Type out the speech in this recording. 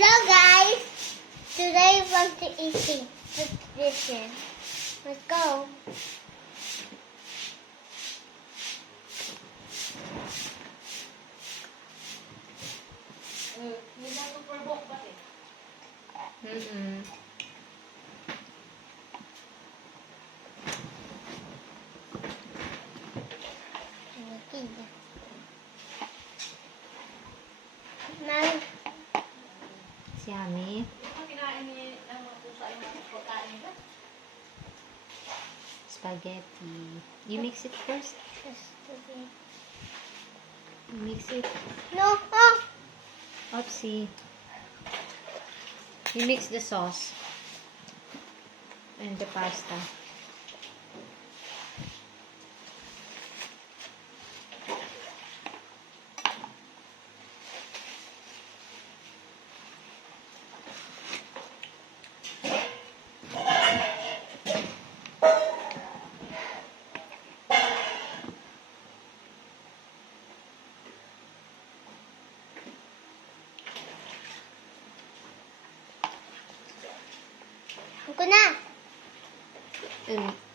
Hello guys! Today we want to eat this in. Let's go. Ma'am, Si Ami. Spaghetti. You mix it first. You mix it. no, oh, Oopsie. You mix the sauce and the pasta. ako na. And